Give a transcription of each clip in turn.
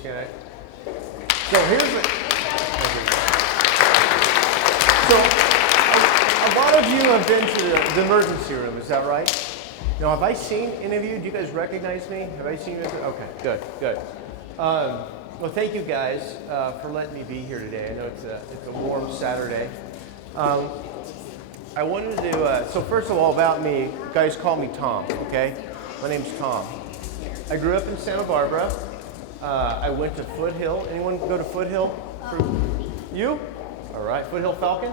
Okay. So here's what. So a lot of you have been to the emergency room. Is that right? Now, have I seen any of you? Do you guys recognize me? Have I seen you? Okay, good, good. Well, thank you guys for letting me be here today. I know it's a warm Saturday. I wanted to, so first of all, about me, guys call me Tom, okay? My name's Tom. I grew up in Santa Barbara. I went to Foothill. Anyone go to Foothill? You? All right, Foothill Falcon?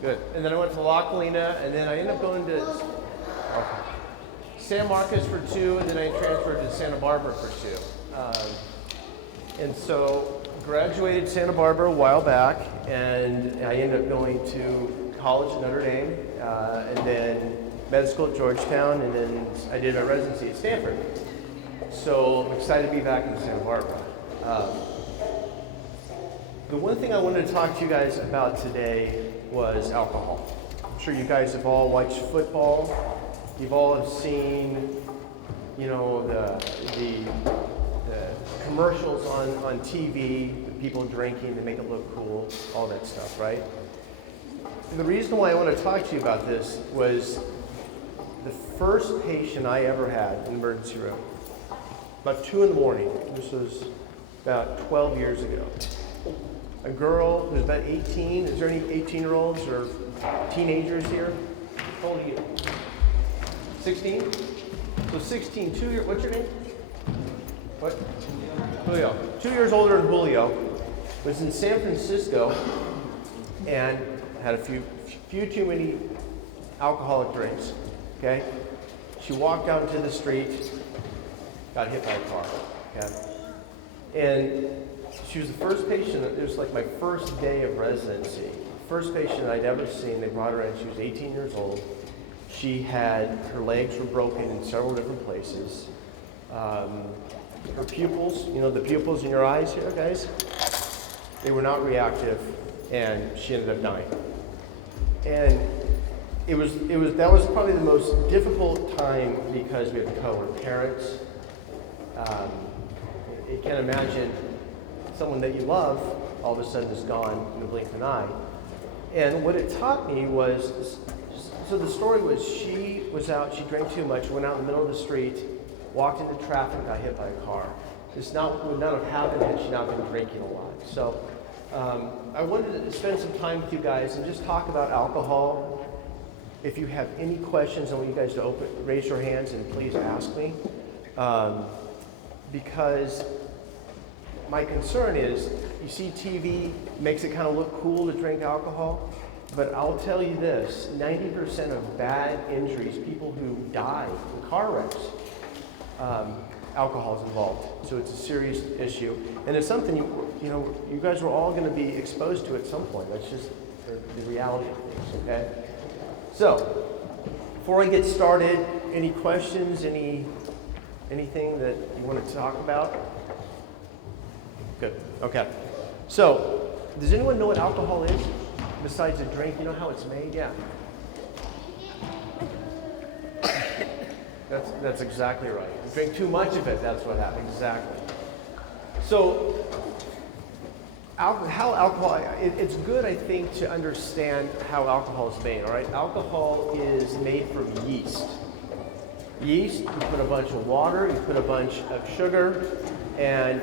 Good. And then I went to La Colina, and then I ended up going to San Marcos for 2, and then I transferred to Santa Barbara for 2. And so graduated Santa Barbara a while back, and I ended up going to college at Notre Dame, and then med school at Georgetown, and then I did a residency at Stanford. So I'm excited to be back in Santa Barbara. The one thing I wanted to talk to you guys about today was alcohol. I'm sure you guys have all watched football. You've all have seen, you know, the commercials on TV, the people drinking to make it look cool, all that stuff, right? And the reason why I want to talk to you about this was the first patient I ever had in the emergency room, about 2 in the morning. This was about 12 years ago. A girl who's about 18. Is there any 18-year-olds or teenagers here? How old are you? 16? So 16, 2 years, what's your name? What? Julio. 2 years older than Julio. Was in San Francisco and had a few too many alcoholic drinks, okay? She walked out into the street, got hit by a car, okay? And she was the first patient, it was like my first day of residency. First patient I'd ever seen. They brought her in, she was 18 years old. She had, her legs were broken in several different places. Her pupils, you know the pupils in your eyes here, guys? They were not reactive, and she ended up dying. And that was probably the most difficult time because we had to cover parents. You can't imagine someone that you love all of a sudden is gone in the blink of an eye. And what it taught me was, so the story was she was out, she drank too much, went out in the middle of the street, walked into traffic, got hit by a car. This would not have happened had she not been drinking a lot. So I wanted to spend some time with you guys and just talk about alcohol. If you have any questions, I want you guys to raise your hands and please ask me. Because my concern is, you see TV makes it kind of look cool to drink alcohol, but I'll tell you this, 90% of bad injuries, people who die in car wrecks, alcohol is involved. So it's a serious issue. And it's something, you guys are all going to be exposed to at some point. That's just the reality of things, okay? So, before I get started, any questions, anything that you want to talk about? Good, okay. So, does anyone know what alcohol is? Besides a drink, you know how it's made? Yeah. That's exactly right. You drink too much of it, that's what happens. Exactly. So, how alcohol, it's good, I think, to understand how alcohol is made, all right? Alcohol is made from yeast. Yeast, you put a bunch of water, you put a bunch of sugar, and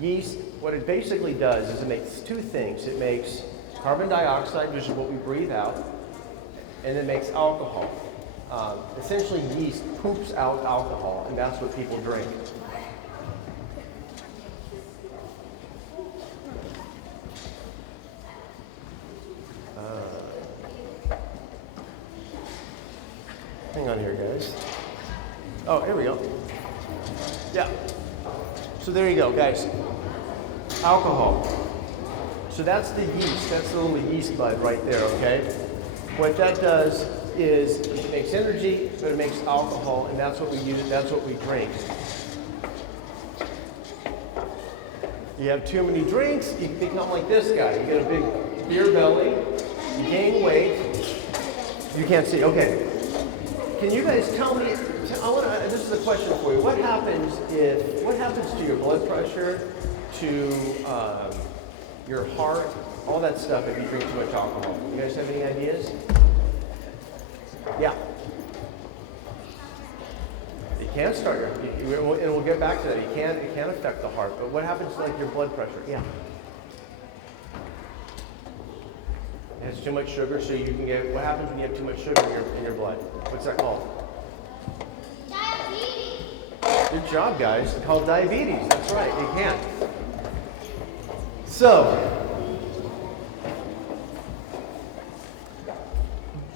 yeast, what it basically does is it makes two things. It makes carbon dioxide, which is what we breathe out, and it makes alcohol. Essentially, yeast poops out alcohol, and that's what people drink. Hang on here, guys. Oh, here we go. Yeah. So there you go, guys. Alcohol. So that's the yeast. That's the little yeast bud right there, okay? What that does is it makes energy, but it makes alcohol, and that's what we use, that's what we drink. You have too many drinks, you become like this guy. You get a big beer belly, you gain weight. You can't see, okay. Can you guys tell me this is a question for you. What happens to your blood pressure, to your heart, all that stuff if you drink too much alcohol? You guys have any ideas? Yeah. It can start and we'll get back to that. It can affect the heart. But what happens to like your blood pressure? Yeah. It has too much sugar, so you can get. What happens when you have too much sugar in your blood? What's that called? Diabetes. Good job, guys. It's called diabetes. That's right. It can. So.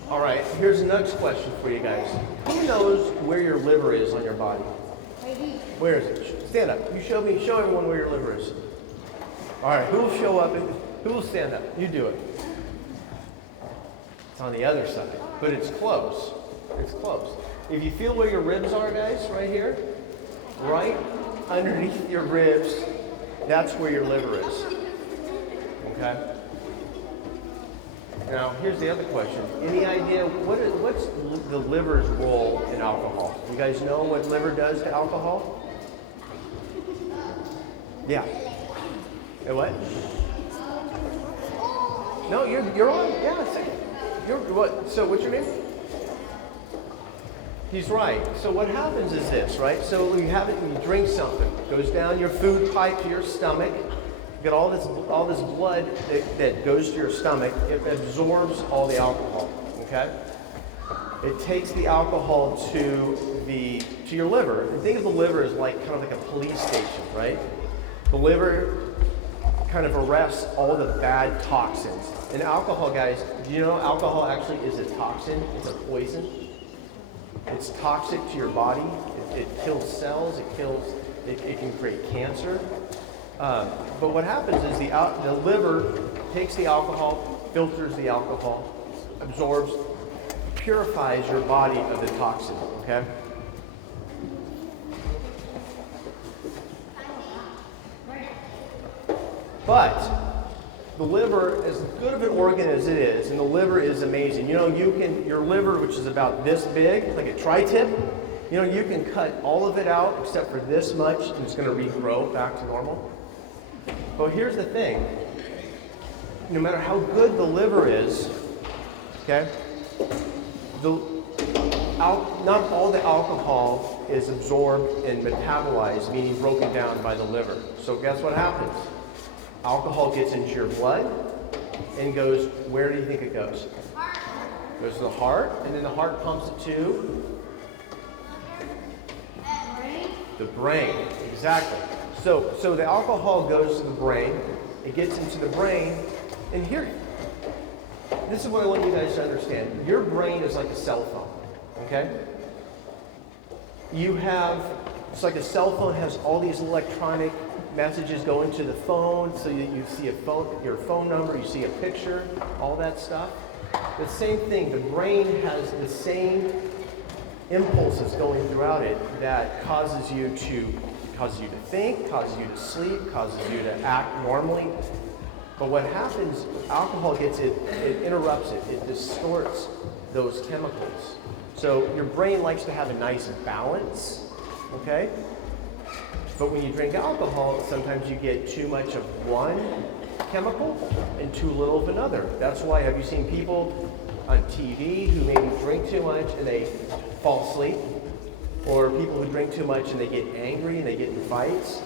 All right, here's the next question for you guys. Who knows where your liver is on your body? Where is it? Stand up. You show everyone where your liver is. All right, who will show up and who will stand up? You do it. It's on the other side, but it's close. It's close. If you feel where your ribs are, guys, right here, right underneath your ribs, that's where your liver is. Okay? Now, here's the other question. Any idea what's the liver's role in alcohol? You guys know what liver does to alcohol? Yeah. And what? No, you're on. Yeah. You're what? So, what's your name? He's right. So, what happens is this, right? So, you drink something, it goes down your food pipe to your stomach. You get all this blood that goes to your stomach. It absorbs all the alcohol. Okay. It takes the alcohol to your liver. And think of the liver as kind of like a police station, right? The liver kind of arrests all the bad toxins. And alcohol, guys, do you know alcohol actually is a toxin? It's a poison. It's toxic to your body. It kills cells. It can create cancer. But what happens is the liver takes the alcohol, filters the alcohol, absorbs, purifies your body of the toxin, okay? But the liver, as good of an organ as it is, and the liver is amazing. You know, your liver, which is about this big, like a tri-tip, you know, you can cut all of it out except for this much, and it's going to regrow back to normal. But here's the thing. No matter how good the liver is, okay, not all the alcohol is absorbed and metabolized, meaning broken down by the liver. So guess what happens? Alcohol gets into your blood and goes, where do you think it goes? Heart. It goes to the heart, and then the heart pumps it to? The brain. Exactly. So the alcohol goes to the brain, it gets into the brain, and here, this is what I want you guys to understand. Your brain is like a cell phone, okay? It's like a cell phone has all these electronic messages going to the phone, so you see your phone number, you see a picture, all that stuff. The same thing, the brain has the same impulses going throughout it that causes you to think, causes you to sleep, causes you to act normally. But what happens, alcohol gets it interrupts it distorts those chemicals. So your brain likes to have a nice balance, okay? But when you drink alcohol, sometimes you get too much of one chemical and too little of another. That's why, have you seen people on TV who maybe drink too much and they fall asleep? Or people who drink too much and they get angry and they get in fights?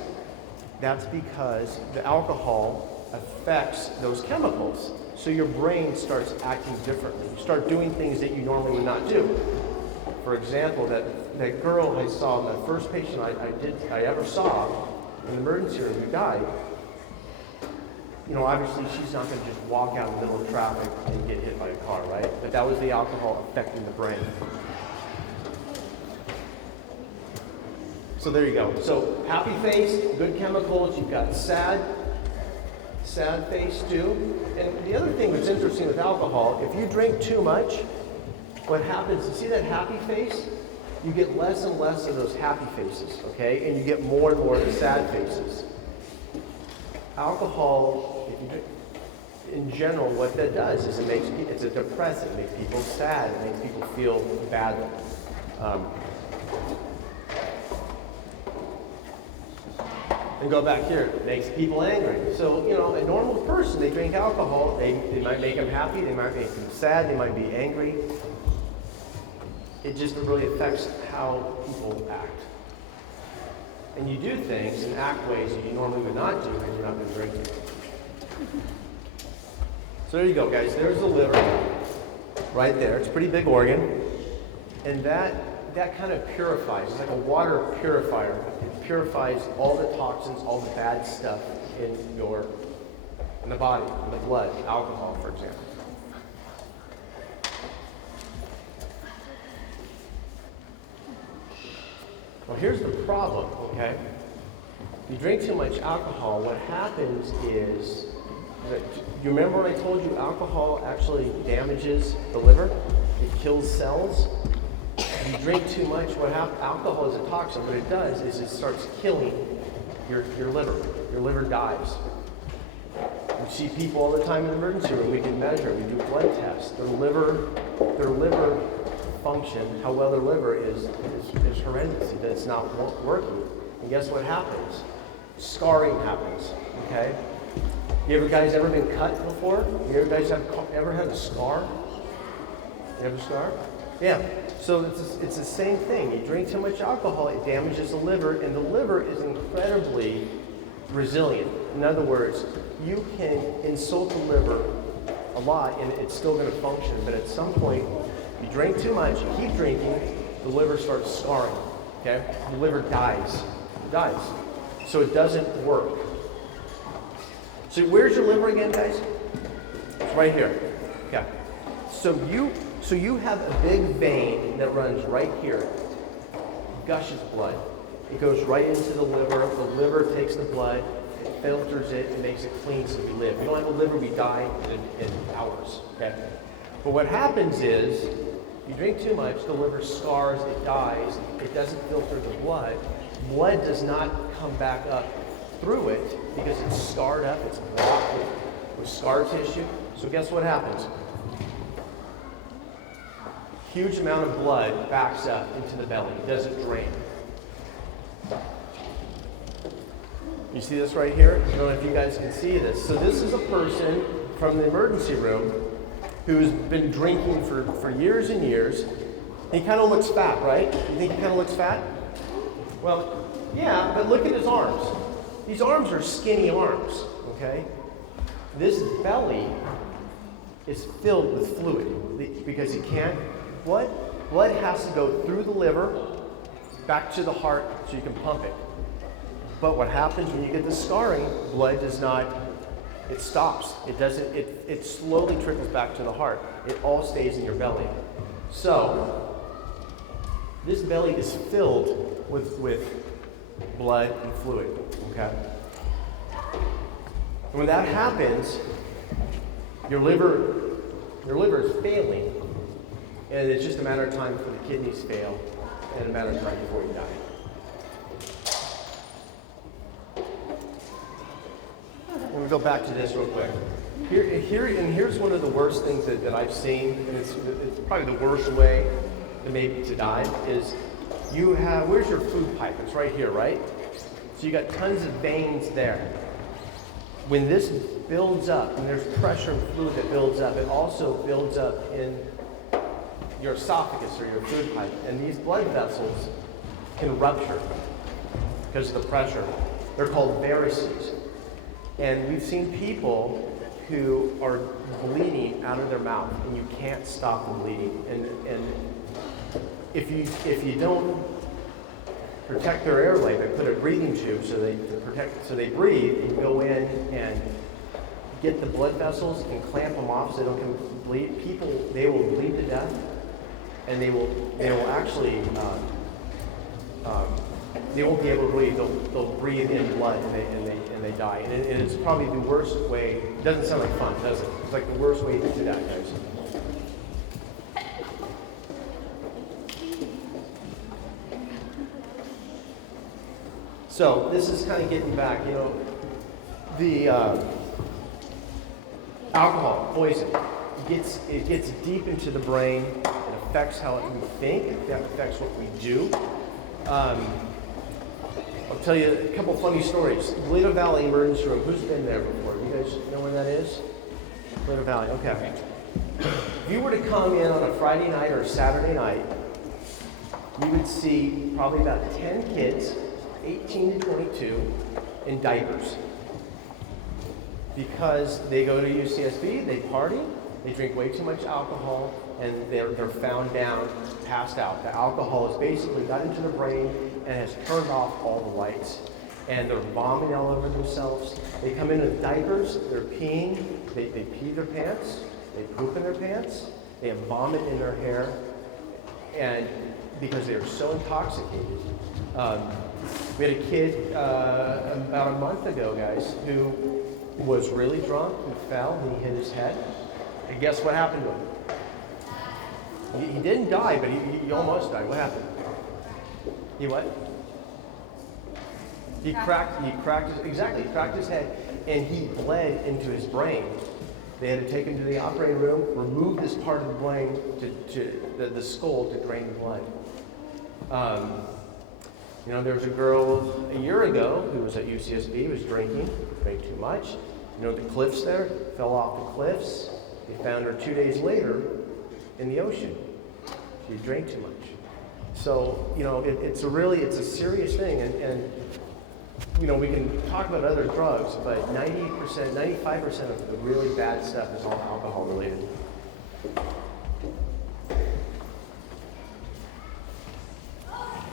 That's because the alcohol affects those chemicals. So your brain starts acting differently. You start doing things that you normally would not do. For example, that girl I saw, the first patient I ever saw in the emergency room who died, you know, obviously she's not going to just walk out in the middle of traffic and get hit by a car, right? But that was the alcohol affecting the brain. So there you go. So happy face, good chemicals. You've got sad face too. And the other thing that's interesting with alcohol, if you drink too much, what happens, you see that happy face? You get less and less of those happy faces, okay? And you get more and more of the sad faces. Alcohol, if you drink, in general, what that does is it's a depressant. It makes people sad. It makes people feel badly. And go back here, it makes people angry. So, a normal person, they drink alcohol, they might make them happy, they might make them sad, they might be angry. It just really affects how people act. And you do things and act ways that you normally would not do when you're not been drinking. So there you go, guys. There's the liver right there. It's a pretty big organ. And that kind of purifies. It's like a water purifier. It purifies all the toxins, all the bad stuff in the body, in the blood, alcohol, for example. Well, here's the problem, okay? You drink too much alcohol, what happens is, you remember when I told you alcohol actually damages the liver? It kills cells. If you drink too much, what happens? Alcohol is a toxin. What it does is it starts killing your liver. Your liver dies. You see people all the time in the emergency room. We can measure. We do blood tests. Their liver function, how well their liver is horrendous. It's not working. And guess what happens? Scarring happens. Okay. You guys ever been cut before? You guys ever had a scar? You have a scar? Yeah. So it's the same thing. You drink too much alcohol, it damages the liver, and the liver is incredibly resilient. In other words, you can insult the liver a lot and it's still going to function, but at some point, you drink too much, you keep drinking, the liver starts scarring. Okay? The liver dies. It dies. So it doesn't work. So where's your liver again, guys? It's right here. Okay. So you have a big vein that runs right here, gushes blood. It goes right into the liver. The liver takes the blood, it filters it, and makes it clean so we live. We don't have a liver, we die in hours. Okay. But what happens is, you drink too much, the liver scars, it dies, it doesn't filter the blood. Blood does not come back up through it because it's scarred up, it's blocked with scar tissue. So guess what happens? Huge amount of blood backs up into the belly. It doesn't drain. You see this right here? I don't know if you guys can see this. So this is a person from the emergency room who's been drinking for years and years. He kind of looks fat, right? You think he kind of looks fat? Well, yeah, but look at his arms. These arms are skinny arms, okay? This belly is filled with fluid because he can't. Blood has to go through the liver, back to the heart so you can pump it. But what happens when you get the scarring, blood does not, it stops. It doesn't, it slowly trickles back to the heart. It all stays in your belly. So, this belly is filled with blood and fluid, okay? And when that happens, your liver is failing. And it's just a matter of time before the kidneys fail, and a matter of time before you die. Let me go back to this real quick. Here's one of the worst things that I've seen, and it's probably the worst way to die, is where's your food pipe? It's right here, right? So you got tons of veins there. When this builds up, when there's pressure and fluid that builds up, it also builds up in your esophagus or your food pipe, and these blood vessels can rupture because of the pressure. They're called varices. And we've seen people who are bleeding out of their mouth, and you can't stop the bleeding. And if you don't protect their airway, they put a breathing tube so they breathe, and go in and get the blood vessels and clamp them off so they don't bleed. People, they will bleed to death. And they will actually, they won't be able to breathe. They'll breathe in blood and they die. And it's probably the worst way. It doesn't sound like fun, does it? It's like the worst way to die, guys. So this is kind of getting back, the alcohol, poison. It gets deep into the brain. It affects how we think. It affects what we do. I'll tell you a couple funny stories. Toledo Valley Emergency Room. Who's been there before? You guys know where that is? Toledo Valley. Okay. If you were to come in on a Friday night or a Saturday night, you would see probably about 10 kids, 18 to 22, in diapers. Because they go to UCSB, they party, they drink way too much alcohol, and they're found down, passed out. The alcohol has basically got into their brain and has turned off all the lights. And they're vomiting all over themselves. They come in with diapers, they're peeing, they pee their pants, they poop in their pants, they have vomit in their hair, and because they are so intoxicated. We had a kid about a month ago, guys, who was really drunk and fell and he hit his head. And guess what happened to him? He didn't die, but he almost died. What happened? He what? He cracked his head, and he bled into his brain. They had to take him to the operating room, remove this part of the brain to the skull to drain the blood. There was a girl a year ago who was at UCSB, was drank too much. The cliffs there, fell off the cliffs. They found her 2 days later in the ocean. She drank too much. So, it's a serious thing, and we can talk about other drugs, but 95% of the really bad stuff is all alcohol related.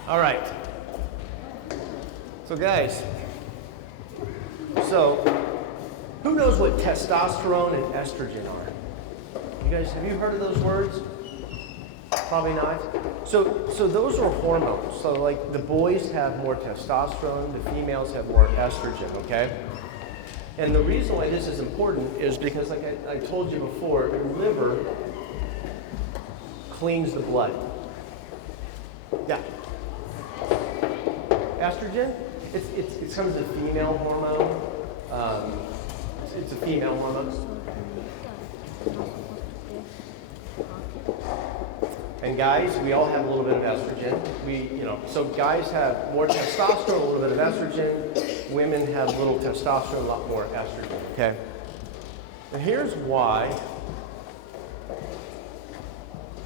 All right. So guys, who knows what testosterone and estrogen are? You guys, have you heard of those words? Probably not. So those are hormones. So like the boys have more testosterone, the females have more estrogen, okay? And the reason why this is important is because, like I told you before, your liver cleans the blood. Yeah. Estrogen, it's kind of a female hormone. It's a female hormone. And guys, we all have a little bit of estrogen. So guys have more testosterone, a little bit of estrogen. Women have a little testosterone, a lot more estrogen, okay? And here's why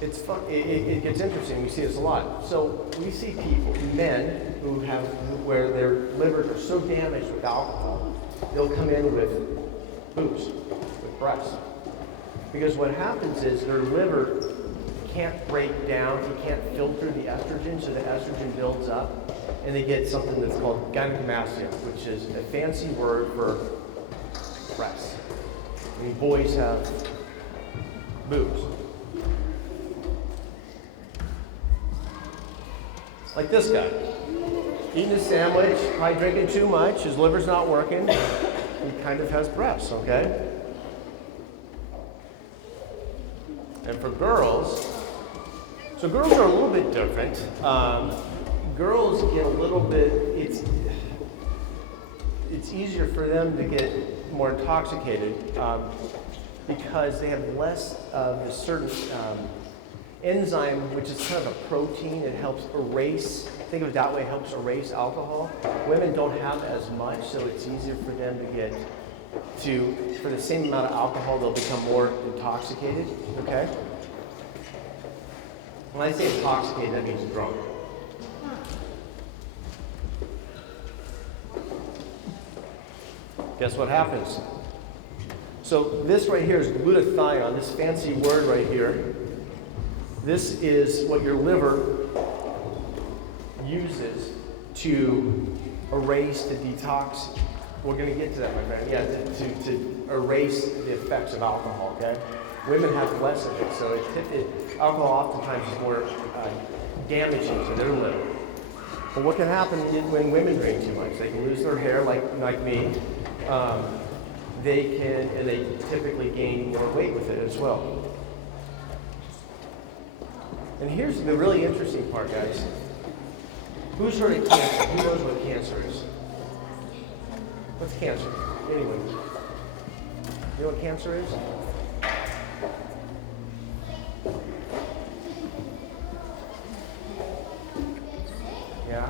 it's fun. It gets interesting. We see this a lot. So we see men where their livers are so damaged with alcohol, they'll come in with boobs, with breasts. Because what happens is their liver can't break down, it can't filter the estrogen, so the estrogen builds up, and they get something that's called gynecomastia, which is a fancy word for breasts. Boys have boobs. Like this guy, eating a sandwich, probably drinking too much, his liver's not working, he kind of has breasts, okay? And for girls, so girls are a little bit different. Girls get a little bit, it's easier for them to get more intoxicated because they have less of a certain enzyme, which is kind of a protein. It helps erase, think of it that way, it helps erase alcohol. Women don't have as much, so it's easier for them to get for the same amount of alcohol, they'll become more intoxicated, okay? When I say intoxicated, that means drunk. Guess what happens? So this right here is glutathione, this fancy word right here. This is what your liver uses to erase, to detox. We're going to get to that, my friend. Yeah, to erase the effects of alcohol, okay? Women have less of it, so alcohol oftentimes is more damaging to their liver. But what can happen when women drink too much? They can lose their hair, like me. They typically gain more weight with it as well. And here's the really interesting part, guys. Who's heard of cancer? Who knows what cancer is? What's cancer? Anyone? You know what cancer is? Yeah.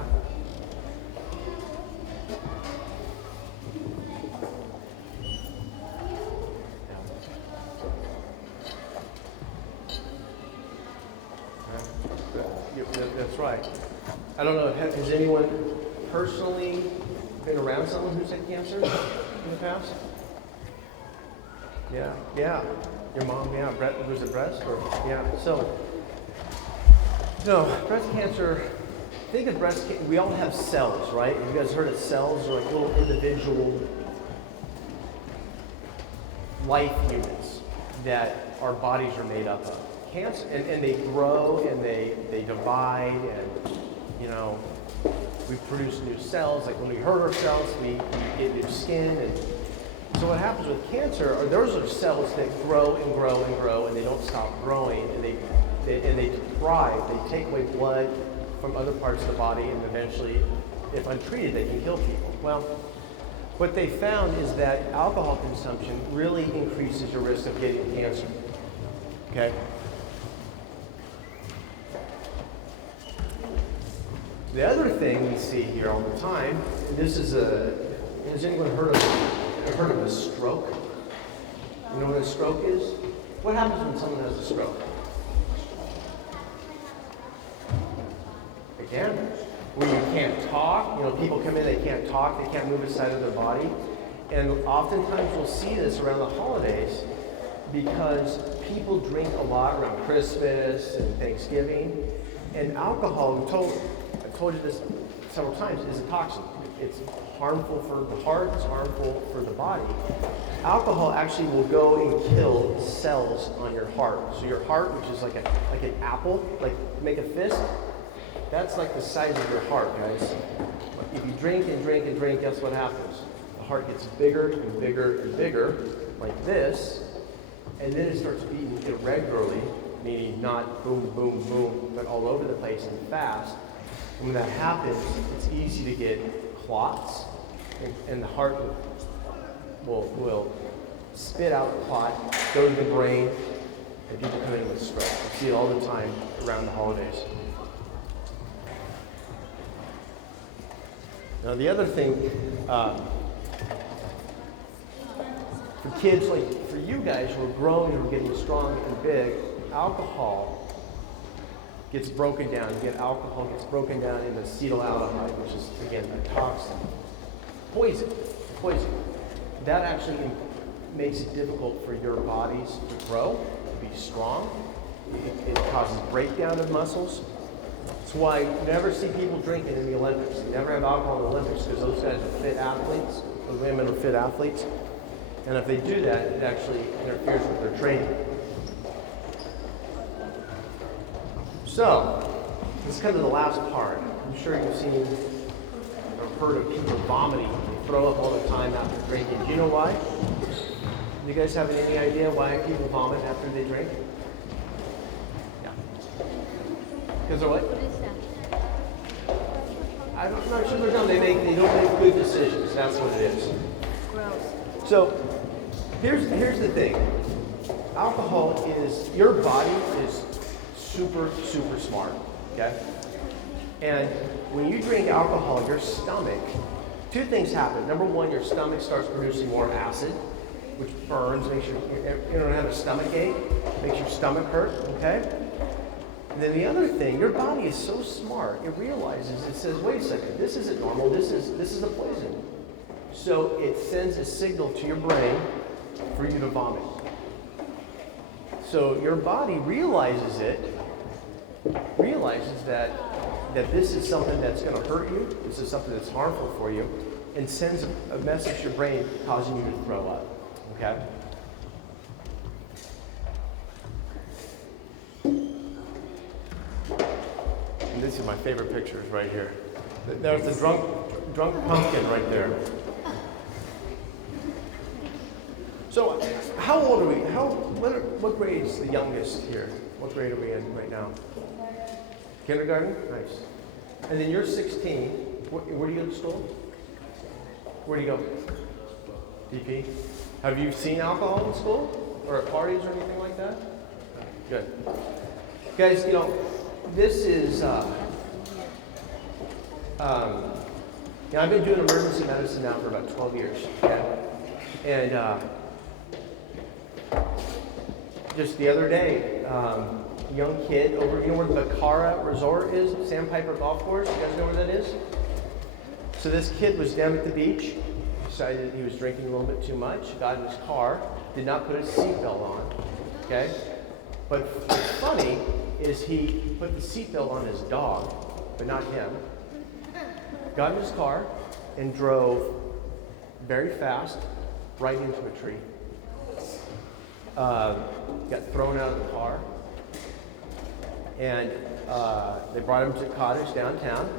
That's right. I don't know, has anyone personally been around someone who's had cancer in the past? Yeah. Your mom, yeah. Was it breast? Or yeah. So, no, breast cancer. Think of breast cancer. We all have cells, right? Have you guys heard of cells? They're like little individual life units that our bodies are made up of. Cancer, and they grow and they divide, and we produce new cells. Like when we hurt ourselves, we get new skin. And so what happens with cancer are those are cells that grow and grow and grow, and they don't stop growing, and they thrive. They take away blood from other parts of the body, and eventually, if untreated, they can kill people. Well, what they found is that alcohol consumption really increases your risk of getting cancer. Okay? The other thing we see here all the time, and this is has anyone heard of a stroke? You know what a stroke is? What happens when someone has a stroke? Again, when you can't talk, people come in, they can't talk, they can't move a side of their body. And oftentimes we'll see this around the holidays because people drink a lot around Christmas and Thanksgiving. And alcohol, I've told you this several times, is a toxin. It's harmful for the heart, it's harmful for the body. Alcohol actually will go and kill cells on your heart. So your heart, which is like an apple, like make a fist, that's like the size of your heart, guys. If you drink and drink and drink, guess what happens? The heart gets bigger and bigger and bigger, like this, and then it starts beating irregularly, meaning not boom, boom, boom, but all over the place and fast. And when that happens, it's easy to get clots, and the heart will spit out a clot, go to the brain, and people come in with stroke. You see it all the time around the holidays. Now the other thing, for kids, like for you guys who are growing and getting strong and big, alcohol gets broken down. Alcohol gets broken down into acetaldehyde, which is, again, a toxin. Poison. That actually makes it difficult for your bodies to grow, to be strong. It causes breakdown of muscles. That's why you never see people drinking in the Olympics. You never have alcohol in the Olympics because those guys are fit athletes. The women are fit athletes. And if they do that, it actually interferes with their training. So, this is kind of the last part. I'm sure you've seen or heard of people vomiting. They throw up all the time after drinking. Do you know why? Do you guys have any idea why people vomit after they drink? Yeah. Because they're what? I'm not sure they're dumb. They don't make good decisions. That's what it is. Gross. So, here's the thing. Alcohol is, your body is super, super smart, okay? And when you drink alcohol, your stomach, two things happen. Number one, your stomach starts producing more acid, which burns, makes you don't have a stomach ache, makes your stomach hurt, okay? And then the other thing, your body is so smart, it realizes, it says, wait a second, this isn't normal, this is a poison. So it sends a signal to your brain for you to vomit. So your body realizes that this is something that's going to hurt you, this is something that's harmful for you, and sends a message to your brain causing you to throw up, okay? And this is my favorite pictures right here. There's the drunk pumpkin right there. So, how old are we? What grade is the youngest here? What grade are we in right now? Kindergarten? Nice. And then you're 16. Where do you go to school? Where do you go? DP? Have you seen alcohol in school? Or at parties or anything like that? Good. Guys, this is, I've been doing emergency medicine now for about 12 years. Okay? And just the other day, young kid over, you know where the Bacara Resort is, Sandpiper Golf Course? You guys know where that is? So this kid was down at the beach, decided he was drinking a little bit too much, got in his car, did not put his seatbelt on, okay? But what's funny is he put the seatbelt on his dog, but not him. Got in his car and drove very fast right into a tree. Got thrown out of the car. And they brought him to a cottage downtown.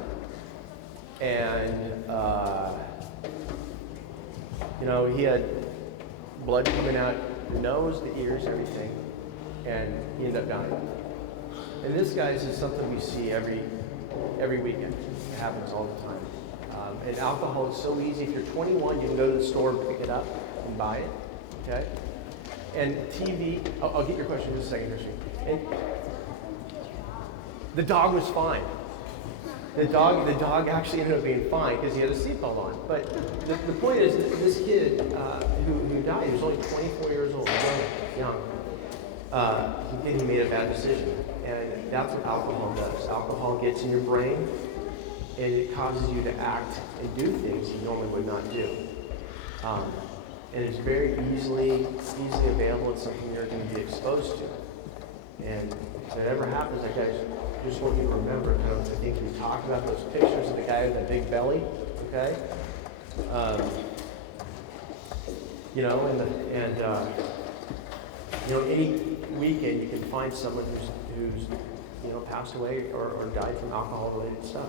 And, you know, he had blood coming out the nose, the ears, everything. And he ended up dying. And this, guys, is something we see every weekend. It happens all the time. And alcohol is so easy. If you're 21, you can go to the store and pick it up and buy it. Okay? And TV, I'll get your question in just a second, Christy. And the dog was fine. The dog actually ended up being fine because he had a seatbelt on. But the point is that this kid who died, he was only 24 years old, young. He made a bad decision. And that's what alcohol does. Alcohol gets in your brain, and it causes you to act and do things you normally would not do. And it's very easily available. It's something you're going to be exposed to. And if it ever happens, like I just want you to remember, I think we talked about those pictures of the guy with that big belly, okay? You know, you know, any weekend you can find someone who's you know, passed away or died from alcohol-related stuff.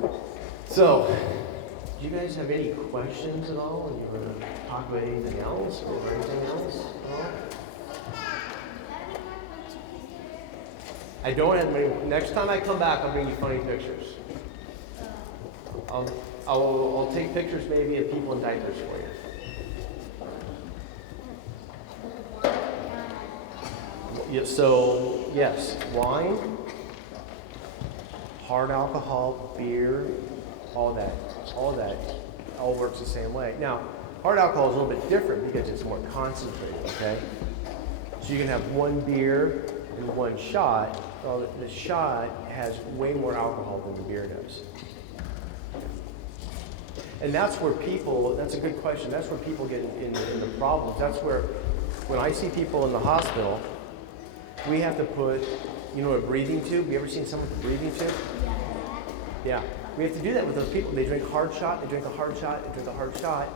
Okay? So, do you guys have any questions at all? And you want to talk about anything else or anything else at all? I don't have many. Next time I come back, I'll bring you funny pictures. I'll take pictures maybe of people in diapers for you. Yeah, so, yes, wine, hard alcohol, beer, all that all works the same way. Now, hard alcohol is a little bit different because it's more concentrated, okay? So you can have one beer and one shot. Well, the shot has way more alcohol than the beer does. And that's where people, that's a good question, that's where people get in the problems. That's where, when I see people in the hospital, we have to put, you know, a breathing tube. You ever seen someone with a breathing tube? Yeah. We have to do that with those people. They drink a hard shot, they drink a hard shot, they drink a hard shot,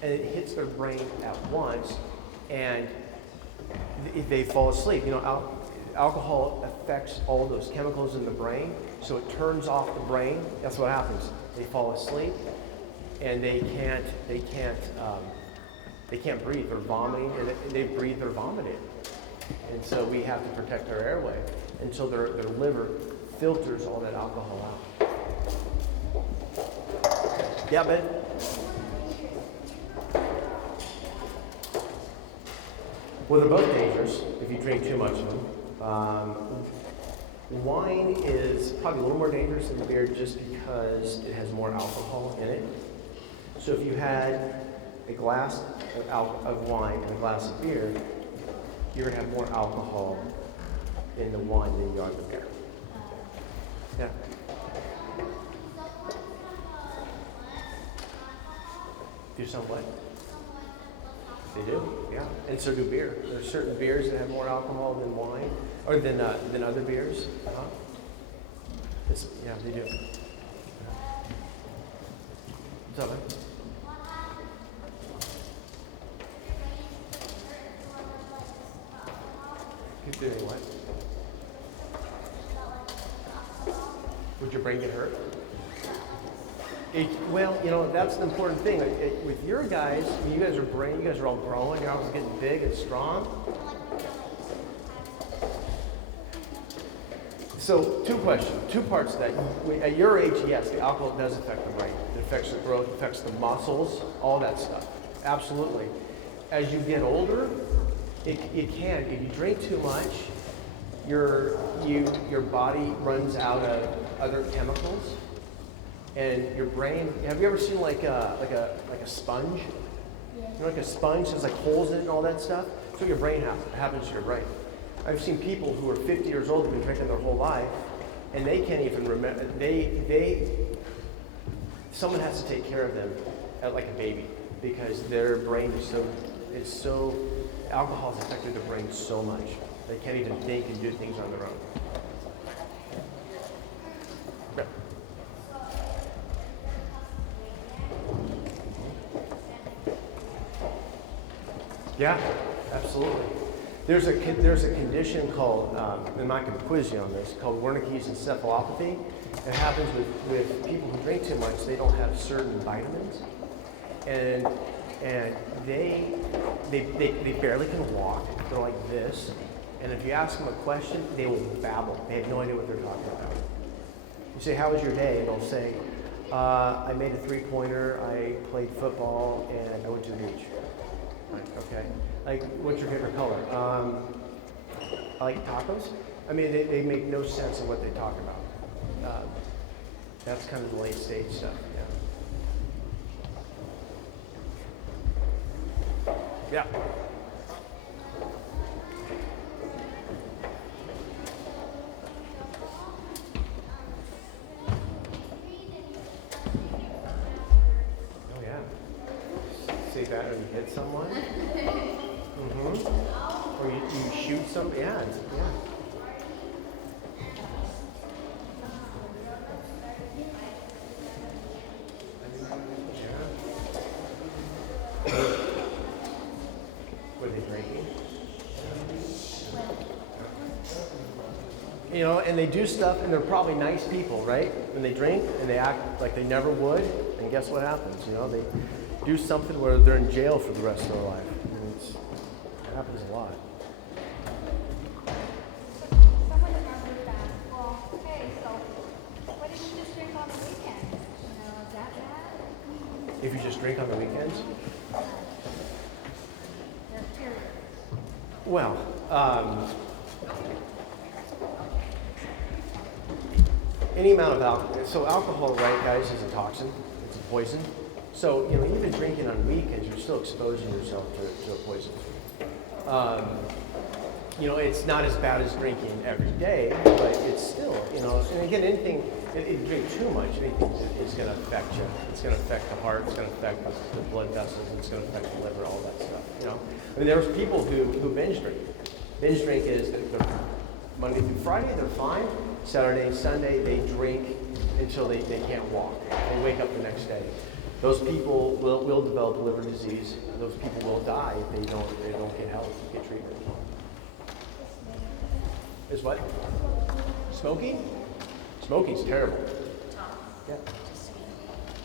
and it hits their brain at once, and they fall asleep. You know, alcohol affects all those chemicals in the brain, so it turns off the brain. That's what happens. They fall asleep, and they can't breathe. They're vomiting, and they breathe, they're vomiting. And so we have to protect our airway until their liver filters all that alcohol out. Yeah, Ben? Well, they're both dangerous if you drink too much of them. Wine is probably a little more dangerous than beer just because it has more alcohol in it. So if you had a glass of wine and a glass of beer, you're going to have more alcohol in the wine than you are in the beer. Yeah. Do some what? They do, yeah. And so do beer. There are certain beers that have more alcohol than wine, or than other beers. Yeah, they do. What's up, man? Keep doing what? Would your brain get hurt? Well, you know, that's the important thing. With your guys, you guys are all growing, you're all getting big and strong. So, two parts of that. At your age, yes, the alcohol does affect the brain. It affects the growth, affects the muscles, all that stuff. Absolutely. As you get older, it can. If you drink too much, your body runs out of other chemicals, and your brain. Have you ever seen like a sponge? You know, like a sponge has like holes in it and all that stuff. That's what your brain happens to your brain. I've seen people who are 50 years old who've been drinking their whole life, and they can't even remember. Someone has to take care of them like a baby because their brain is so. Alcohol has affected their brain so much they can't even think and do things on their own. Yeah, absolutely. There's a condition called, I'm not going to quiz you on this, called Wernicke's encephalopathy. It happens with people who drink too much. They don't have certain vitamins, and they barely can walk. They're like this, and if you ask them a question, they will babble. They have no idea what they're talking about. You say, "How was your day?" And they'll say, "I made a three-pointer. I played football, and I went to the beach." Like, okay. Like, what's your favorite color? I like tacos. I mean, they make no sense of what they talk about. That's kind of the late stage stuff, yeah. Yeah. Oh, yeah. Say that when you hit someone. Mm-hmm. Or you shoot some. Yeah. Yeah. Were they drinking? You know, and they do stuff, and they're probably nice people, right? When they drink and they act like they never would, and guess what happens? You know, they do something where they're in jail for the rest of their life. And it happens a lot. Someone remembered that. Well, hey, so what did you just drink on the weekend? You know, is that bad? If you just drink on the weekends? They're periods. Well, any amount of alcohol. So alcohol, right, guys, is a toxin. It's a poison. So, you know, even drinking on weekends, you're still exposing yourself to a poison. You know, it's not as bad as drinking every day, but it's still, you know, and again, anything, if you drink too much, anything is going to affect you. It's going to affect the heart, it's going to affect the blood vessels, it's going to affect the liver, all that stuff, you know. I mean, there's people who binge drink. Binge drink is Monday through Friday, they're fine. Saturday and Sunday, they drink until they can't walk. They wake up the next day. Those people will develop liver disease. Those people will die if they don't get help, get treatment. Is what? Smoking? Smoking's terrible. Tom, Yeah.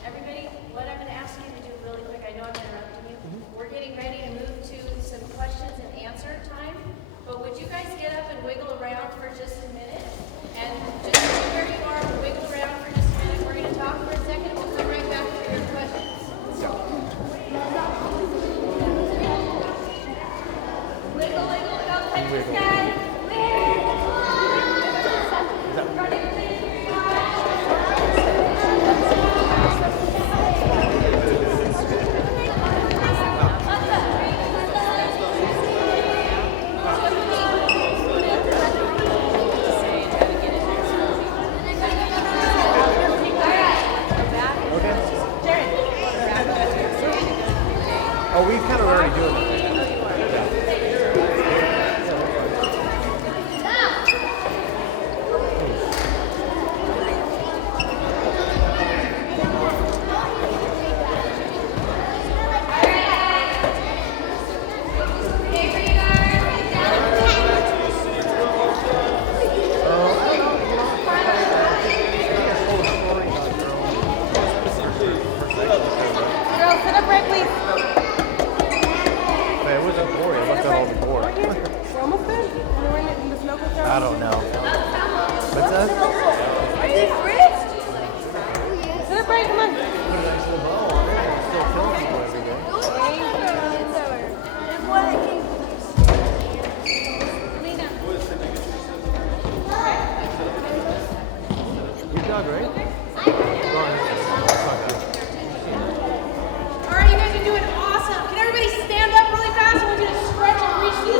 everybody, what I'm going to ask you to do really quick, I know I'm interrupting you. We're getting ready to move to some questions and answer time, but would you guys get up and wiggle around for just a minute? And just stay where you are, wiggle around for just a minute. We're going to talk for a second, and we'll come right back to your questions. Wiggle, wiggle, don't touch your sky. Oh, we kind of already doing it. I don't know. What's that? Are you fridged? Sit up right, come on. Put a nice little bow on it. It's still killing people every day. Good job, right? Go on. All right, you guys are doing awesome. Can everybody stand up really fast? We're going to stretch and reach the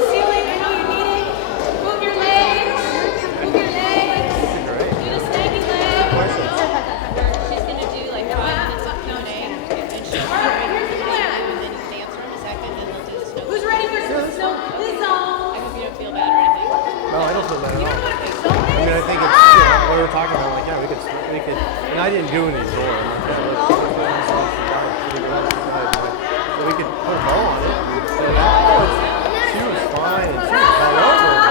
compliment at You all. know what a zone I mean, I is? think it's, you know, we were talking about, like, yeah, we could, and I didn't do any zone. I'm like, yeah, so we could put a bow on it and say, oh, she was fine. She was all over it.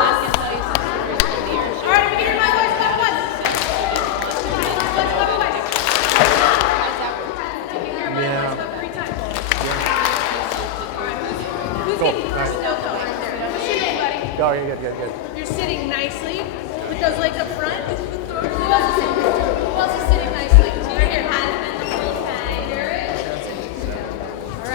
All right, if you hear my voice, clap once. Clap once. If you hear my Yeah. voice, clap 3 times. Who's Cool. getting first Nice. no go right there? What's your name, buddy? Go, you're good. You're sitting nicely with those legs up front. Who else is sitting nicely? Right here.